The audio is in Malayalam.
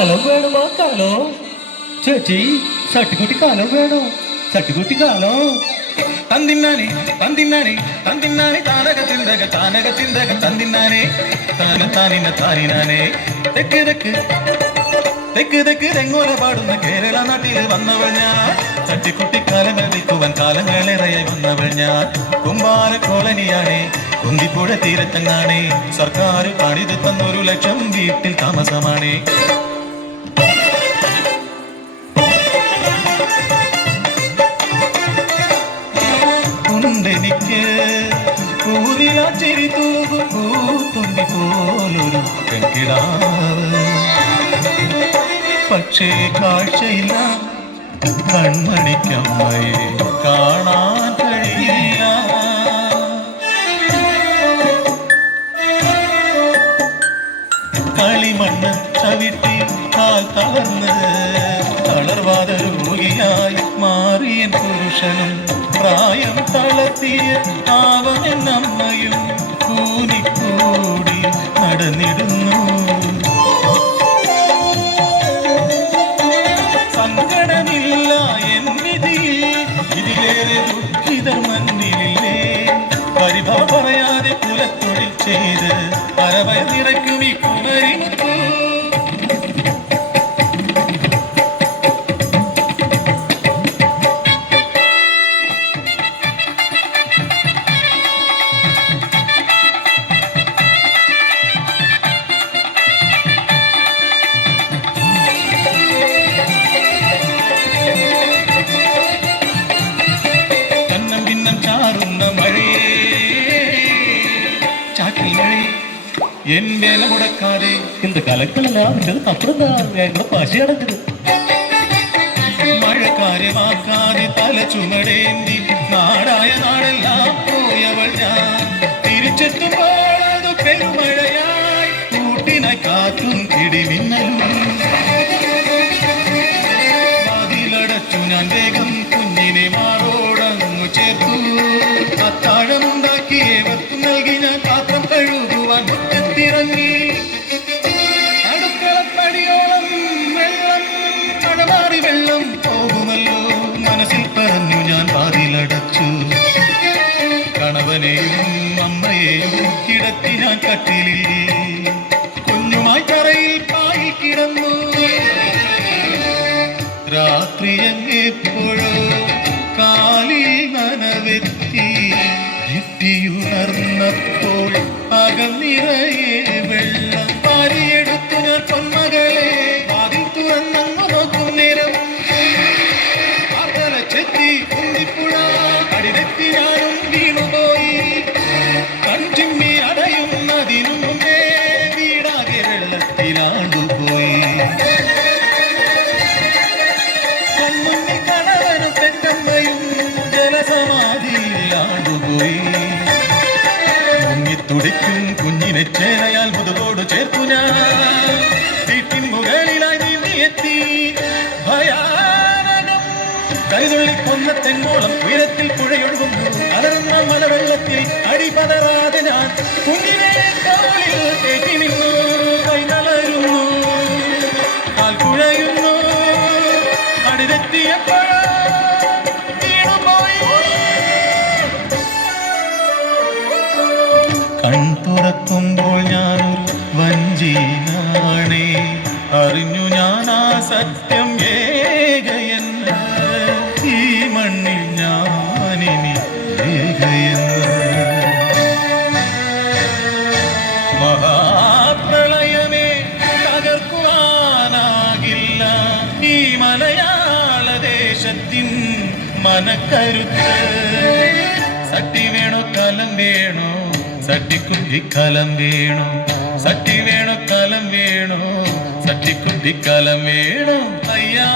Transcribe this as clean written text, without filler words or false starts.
കലം വേണമാ കലോ ചേച്ചി സട്ടിക്കുട്ടി കലം വേണോ സട്ടിക്കുട്ടി കലോ തന്തിന്നാനെ തന്തിന്നാനെ തന്തിന്നാനെ താനക ചിന്തക താനക ചിന്തക തന്തിന്നാനെ താന താനിന താനിനാനെ തെക്ക് തെക്ക് തെക്ക് തെക്ക് തെങ്ങോല പാടുന്ന കേരള നാട്ടിൽ വന്നവൾ ഞാൻ ചട്ടിക്കുട്ടിക്കാലങ്ങൾ വിൽക്കുവാൻ കാലങ്ങളേറെയായി വന്നവൾ ഞാൻ കുമ്പാര കോളനിയാണേ കുന്തിപ്പുഴ തീരത്തങ്ങാണേ സർക്കാർ പണിത് തന്നൊരു ലക്ഷം വീട്ടിൽ താമസമാണേ ഉണ്ടെനിക്ക് പൂരിലാച്ചിരി തൂകും പൂത്തുമ്പി പോലൊരു പെൺകിടാവ് പക്ഷേ കാഴ്ചയില്ല കൺമണിക്കമ്മയെ കാണാൻ കഴിയില്ല കളിമണ്ണ് ചവിട്ടി കാൽ തളർന്ന് തളർവാദ രോഗിയായി മാറിയ പുരുഷനും പ്രായം തളർത്തിയ പാവമെന്നമ്മയും കൂനിക്കൂടി നടന്നിടുന്നു സങ്കടമില്ല എന്നിതിൽ ഇതിലേറെ ദുഃഖിതർ മണ്ണിലില്ലേ പരിഭവ പറയാതെ കുലത്തൊഴിൽ ചെയ്ത് പരവയ നിറയ്ക്കും ഈ കുമരിമുത്തു എൻ വേല മുടക്കാതെ இந்த கலக்கலெல்லாம் அப்புறம் பசி அடைஞ்சது മഴ കാര്യമാക്കാതെ തല ചുമടേന്തി നാടായ നാടെല്ലാം പോയവൾ ഞാൻ തിരിച്ചെത്തുമ്പോൾ അത് പെരുമഴയായി കൂട്ടിനെ കാറ്റും ഇടിമിന്നലും വാതിലടച്ചു ഞാൻ വേഗം കുഞ്ഞിനെ മാറോടങ്ങു ചേർത്തു അത്താഴമുണ്ടാക്കി ഏവർക്കും നൽകി ഞാൻ പാത്രം കഴുകുവാൻ മുറ്റത്തിറങ്ങി അടുക്കളപ്പടിയോളം വെള്ളം മഴമാറി വെള്ളം പോകുമല്ലോ മനസ്സിൽ പറഞ്ഞു ഞാൻ വാതിലടച്ചു കണവനെയും അമ്മയെയും കിടത്തി ഞാൻ കട്ടിലിൽ കുഞ്ഞുമായി തറയിൽ പായി കിടന്നു രാത്രി എങ്ങെപ്പോഴോ കാലിൽ നനവെത്തി ഞെട്ടിയുണർന്നപ്പോൾ അകം നിറയെ വെള്ളം പാരിയെടുത്തു ഞാൻ പൊന്മകളെ വാതിൽ തുറന്നങ്ങു നോക്കും നേരം ചെത്തി കുന്തിപ്പുഴ അടിതെത്തി ഞാനും വീണുപോയി കൺചിമ്മി അടയുന്നതിനു മുമ്പേ വീടാകെ വെള്ളത്തിലാണ്ടുപോയി കൺമുന്നിൽ കണവനും പെറ്റമ്മയും ജലസമാധിയിലാണ്ടുപോയി തുടിക്കും കുഞ്ഞിനെ ചേരയാൽ മുതുകോട് ചേർത്തു ഞാൻ വീട്ടിൻ മുകളിലായി നീങ്ങിയെത്തി ഭയാനകം കൈതുള്ളി കൊന്ന തെങ്ങോളം ഉയരത്തിൽ പുഴയൊഴുകുന്നു അലറുന്ന മലവെള്ളത്തിൽ അടിപതറാതെ ഞാൻ കുഞ്ഞിനെ കാലിൽ കയറ്റി നിന്നു കൈ നളരുന്നു കാൽ കുഴയുന്നു അടിതെത്തിയപ്പോൾ കൺ തുറക്കുമ്പോൾ ഞാനൊരു വഞ്ചിയാണേ അറിഞ്ഞു ഞാൻ ആ സത്യം ഏകയെന്ന് ഈ മണ്ണിൽ ഞാനിനി ഏകയെന്ന് മഹാപ്രളയമേ തകർക്കുവാനാകില്ല ഈ മലയാള ദേശത്തിൻ മനക്കരുത്ത് സട്ടി വേണോ കലം വേണോ സട്ടിക്കുട്ടിക്കലം വേണോ സട്ടി വേണോ കലം വേണോ സട്ടിക്കുട്ടിക്കലം വേണോ അയ്യാ